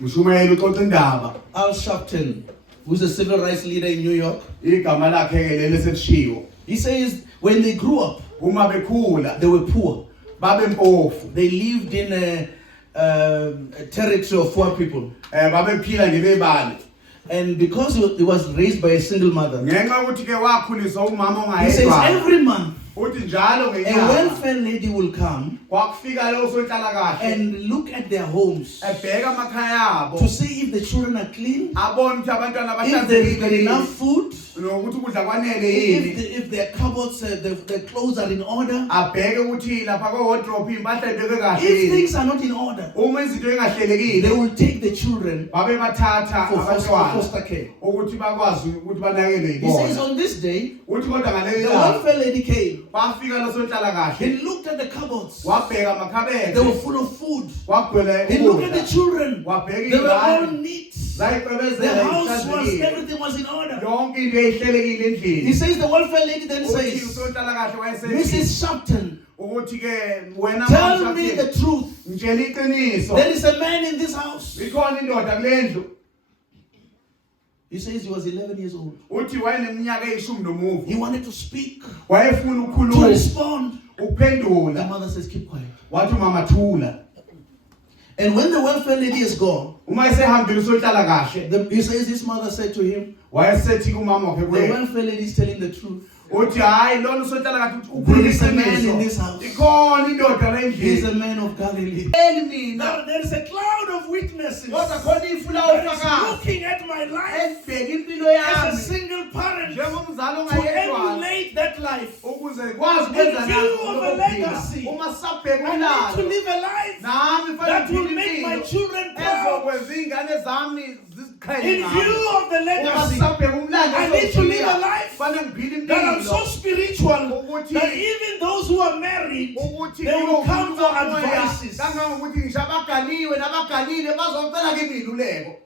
Mshumayeli uxoxa indaba. Al Sharpton, who's a civil rights leader in New York, Igama lakhe ke leli sekushiwo. he says when they grew up, Uma bekhula they were poor. babempofu. They lived in a territory of poor people. Babephila ngebebali. And because he was raised by a single mother, Ngenxa ukuthi ke wakhuliswa umama he says ongayedwa. every month Uthi njalo a ngenyanga welfare lady will come kwakufika lo sonhlalakahle and look at their homes ebheka emakhaya abo to see if the children are clean, abone ukuthi abantwana if there's got bahlanzekile enough food, nokuthi ukudla kwanele yini. if their cupboards, their clothes are in order. Abheke ukuthi lapha ko-wardrobe impahla ibekwe kahle If yini. things are not in order, Uma izinto they engahlelekile will take the children babe bathatha for abantwana foster care. ukuthi bakwazi ukuthi banakelwe He says yibona. on this day, Uthi kodwa the ngaleli langa welfare lady came. bafika lo sonhlalakahle He looked at the cupboards. wabheka They were amakhabethe full of food. wagcwele He looked at the ukudla children. wabheka They were all iy'ngane neat. The zayiqebezela house was, ihlanzekile everything was in order. yonke into eyayihlelekile He endlini. says the welfare lady then Uthi says, usonhlalakahle wayesethi Mrs. Sharpton, ukuthi ke wena tell me the truth. ngitshela iqiniso. There is a man in this house. Ikhona indoda kule ndlu. He says he was 11 years old. Uthi wayeneminyaka eyishumi nomuvo. He wanted to speak, Wayefuna to ukukhuluma respond. The ukuphendula. mother says, keep quiet. Wathi mama thula. And when the welfare lady is gone, Uma esehambile usonhlalakahle he says his mother said to him, wayesethi kumama wakhe the kuye. welfare lady is telling the truth. Uthi hayi lona usonhlalakahle uthi There ukhuluma is a man in this iqiniso. house. Ikhona indoda la He is endlini. a man of Galilee. Mina Now there is a cloud of witnesses kodwa khona ifula that is ofakazi looking at my life ebheka impilo as a yami single parent njengomzali to ongayedwa emulate that life. ukuze ngikwazi In ukwenza view nazo of a ukuphila. legacy, Uma sisabheka I need to ulalo live a life nami that will fanele make my impilo children proud. ezokwenza iy'ngane zami ziziqhenye In ngami. view of the Uma legacy, sisabheka umlando I need to live a ezophila, life fanele ngiphile that I'm so impilo spiritual that even those who are married, ukuthi they will come for ngiwumuntu kamoya, advices. kangangokuthi ngisho abaganiwe nabaganile bazocela kimi iluleko.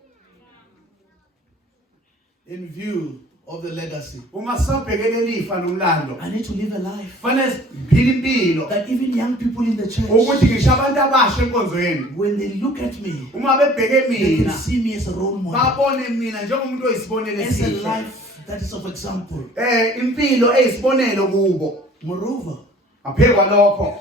In view of the legacy, Uma sisabhekele lifa nomlando I need to live a life fanele siphile impilo that even young people in the church, ukuthi ngisho abantu abasha enkonzweni when they look at me, uma bebheke they can mina see me as a role model, babone mina njengomuntu oyisibonelo as a esihle. life that is of example. Impilo eyisibonelo kubo. Moreover, Ngaphezu kwalokho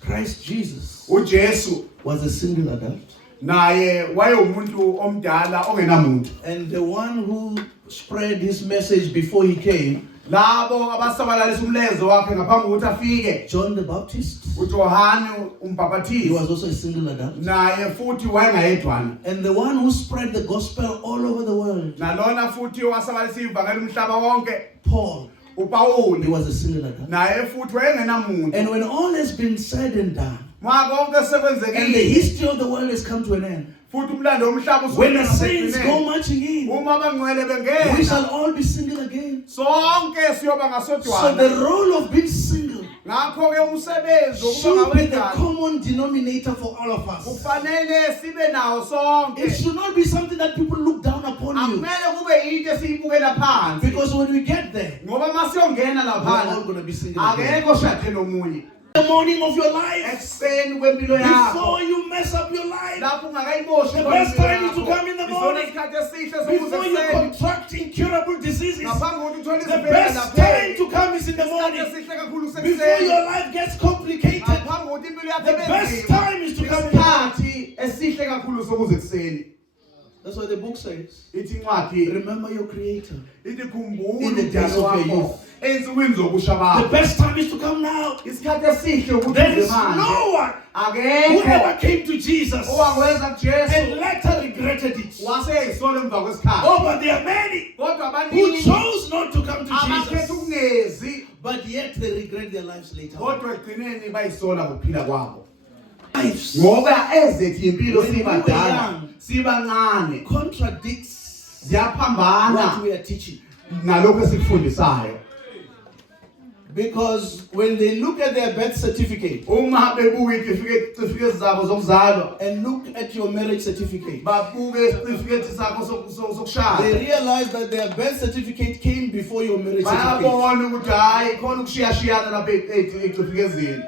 Christ Jesus uJesu was a single adult. naye wayewumuntu omdala ongenamuntu. And the one who spread his message before he came, Labo abasabalalisa umlezo wakhe ngaphambi kokuthi afike John the Baptist, uJohane he umbhapathizi was also a single adult. naye futhi wayengayedwana. And the one who spread the gospel all over the world, Nalona futhi wasabalisa ivangeli umhlaba wonke Paul, he uPawuli was a single adult. naye futhi wayengenamuntu. And when all has been said and done, Makonke and the sekwenzekile history of the world has come to an end, futhi umlando womhlaba when the usukela saints go ngasekugcineni. marching in, Uma abangcwele we bengena shall all be single again. sonke siyoba So ngasodwana. the role of being single Ngakho ke umsebenzi wokuba should be the ngawedwana common denominator for all of us. kufanele sibe nawo sonke. It should not be something that people look down upon you. Akumele kube yinto esiyibukela phansi Because when we get there, ngoba masiyongena we're all laphana going to be single again. akekho shade nomunye. The morning of your life, Ekuseni kwempilo yakho before you mess up your life, lapho ungakayimoshi the khona best impilo time is to yakho. come in the Isona morning. isikhathi esihle before sokuze you kuseni contract incurable diseases, ngaphambi kokuthi uthole the izibhedlela best time laphela. to come is in the Isikhathi morning. esihle kakhulu Before sekuseni your life gets complicated, ngaphambi kokuthi impilo yakho the ibe best nzima. time is to come in the morning. Isikhathi esihle kakhulu sokuze kuseni. That's what the book says. Ithi incwadi Remember your Creator. ithi khumbula In the days umdalo of your wakho youth. ensukwini zobusha The bakho. best time is to come now. Isikhathi esihle ukuthi There is uze manje. no one who Akekho ever came to Jesus owakwenza kuJesu and later regretted it. waseyisola emva kwesikhathi. Oh, but there are many Kodwa who abaningi chose not to come to abakhetha Jesus, ukungezi but yet they regret their lives later. kodwa ekugcineni bayisola ngokuphila kwabo. Lives Ngoba ezethu impilo When we were sibadala young, sibancane contradicts what ziyaphambana we are teaching. nalokho esikufundisayo. Because when they look at their birth certificate Uma bebuka izitifiketi zabo zokuzalwa and look at your marriage certificate, babuke isitifiketi sakho sokushada they realize that their birth certificate came before your marriage certificate. bayabona ukuthi hayi khona ukushiyashiyana lapha etifikezini.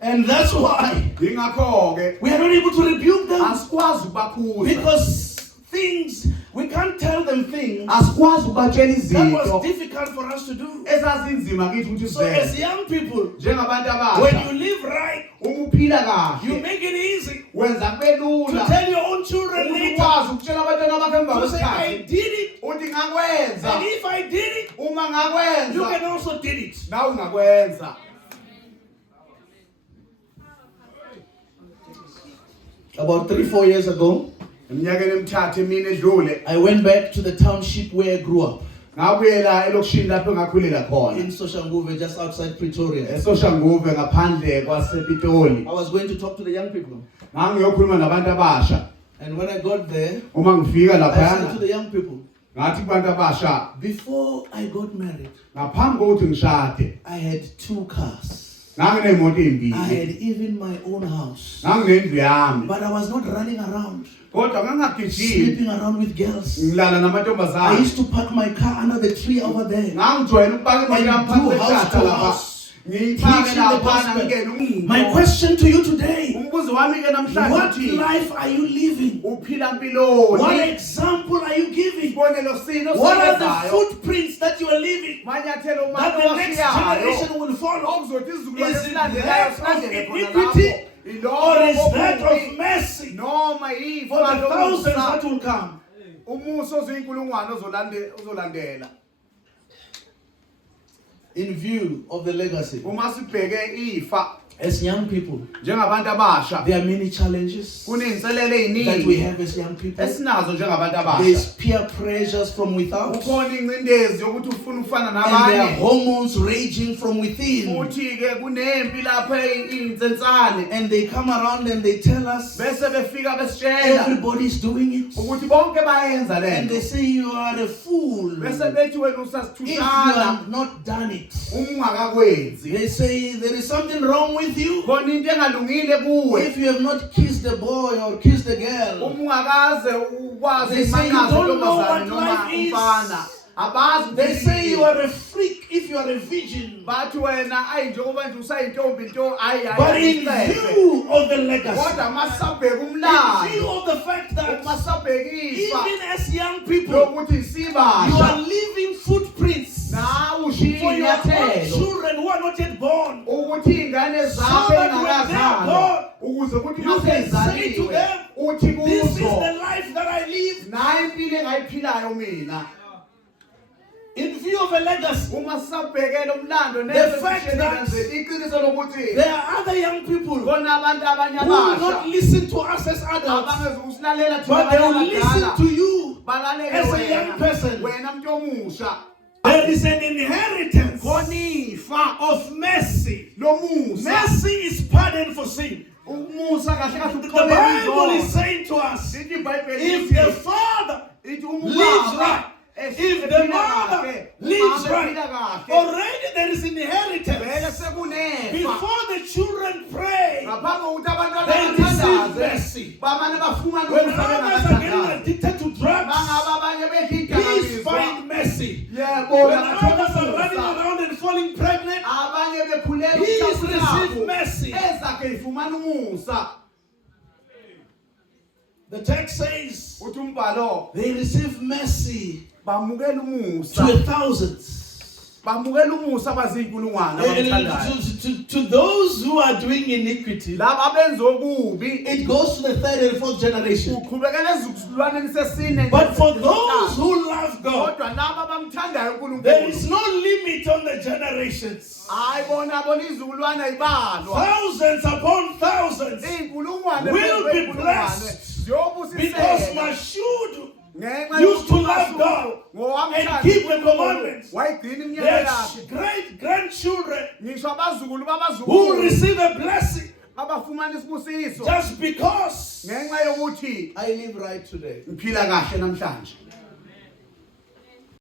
And that's why Ingakho-ke we are not able to rebuke them. asikwazi ukubakhuza. Because things, we can't tell them things Asikwazi ukubatshela that was izinto difficult for us to do. ezazinzima kithi ukuthi So as sizenze. young people, Njengabantu when abasha, you live right, uma uphila you kahle, make it easy wenza kube to lula. tell your own children Ukuthi later ukwazi ukutshela abantwana bakho emva to say, I kwesikhathi. did it. Uthi ngakwenza. And if I did it, Uma you ngakwenza, can also did it. nawe ungakwenza. About 3-4 years ago, Eminyakeni emithathu emine edlule, I went back to the township where I grew up ngabuyela elokishini lapho engakhulela khona. in Soshanguve, just outside Pretoria. Esoshanguve ngaphandle kwasePitoli. I was going to talk to the young people. Ngangiyokhuluma nabantu abasha. And when I got there, Uma ngifika I said to laphana, the young people, ngathi kubantu abasha, before I got married, ngaphambi kokuthi ngishade, I had 2 cars. nganginemoto I ezimbili. had even my own house. Nganginendlu yami. But I was not running around, Kodwa ngangagijimi, sleeping around with girls. ngilala I namantombazane. used to park my car under the tree over there. Ngangijwayele ukubaka imoto yami phansi And do house to kwehlahla lapha. house. Ngiyifake Preaching the laphana gospel. ngingene My question to you today, umbuzo wami ke namhlanje what uthi life are you living? uphila mpiloni? What example are you giving? Isibonelo sini What are the osisezayo? footprints that you are leaving Manyathelo that manje the next owasiyayo. generation will follow? Okuzothi izizukulwane Is it esilandelayo that of silandele khona iniquity lapho. or is Ilokho that okubi. of mercy Noma for the ifa thousands that lomusa. will come? Umuso oziyinkulungwane ozolandela. In view of the legacy, Uma sibheke ifa as young people, njengabantu abasha, there are many challenges kuneyinselele that we eziningi have as young people. esinazo njengabantu There's abasha. peer pressures from without, and Kukhona ingcindezi yokuthi ufuna ukufana there are nabanye. hormones raging from within. Futhi ke kunempi lapha insensane. And they come around and they tell us Bese befika besitshela everybody's doing it. ukuthi bonke bayenza And they lento. say you are a fool Bese if bethi wena you usasithushana have not done it. ungakakwenzi. They say there is something wrong with you Khona into engalungile kuwe. if you have not kissed the boy or kissed the girl. Ungakaze ukwazi They say you imanqazo don't know ntombazane what noma life is. umfana. Abazi They say you are a freak if you are a virgin. bathi wena ayi njengoba nje usayintombi into But in view of the legacy, kodwa masabheka in view umlando, of the fact that masabheka ifa even as young people, lokuthi you are sibasha leaving footprints nawe for ushiye your own inyathelo children who are not yet born. ukuthi ingane So zakho that when they are engakazalwa ukuze kuthi you can say to masezaliwe them, uthi this is kuzo the life that I live. nayi impilo engayiphilayo mina. In view of a legacy, Uma sisabhekela umlando The fact that iqiniso lokuthi there are other young people who khona abantu abanye will not abasha listen to us as adults, abangezukusilalela thina but they will abantu listen abadala. to you Balalele as a wena, young person. wena muntu omusha. There is an inheritance Khona ifa of mercy. lomusa. Mercy is pardon for sin. Umusa kahle kahle The ukukholela Bible is izono. saying to us, Sithi iBhayibheli if lithi, the father ithi lives umubaba right, if the ephila mother kahle, lives umama right, ephila kahle, already there is vele inheritance. sekunefa. Before the children pray, Ngaphambi kokuthi abantwana they receive bathandaze, mercy. bamane bafumane When umusa others are getting bengathandazi. addicted to drugs, Bangabe abanye bedla please idakamizwa. find mercy. Yebo, When bathola others are running umusa. around and falling pregnant, Abanye bekhulela please ubuthakathako. receive mercy. Ezakhe ifumana umusa. The text says Uthi umbhalo they receive mercy bamukela to umusa. the thousands. Bamukela umusa abaziyinkulungwane abamthandayo. To those who are doing iniquity, Laba abenza okubi it goes to the third and fourth generation. uqhubekela ezizukulwaneni sesine. But for those who love God, kodwa laba abamthandayo there is uNkulunkulu, no limit on the generations. hayi bona izukulwane ayibalwa. Thousands upon thousands, Iy'nkulungwane will be phezu kwey'nkulungwane blessed because Mashud ngenxa used to yokuthi love God ngowamthanda and keep the uNkulunkulu, commandments. wayigcina iminyaka their yakhe. great grandchildren Ngisho abazukulu who babazukulu receive a blessing abafumana isibusiso just because ngenxa yokuthi I live right today. ngiphila kahle namhlanje.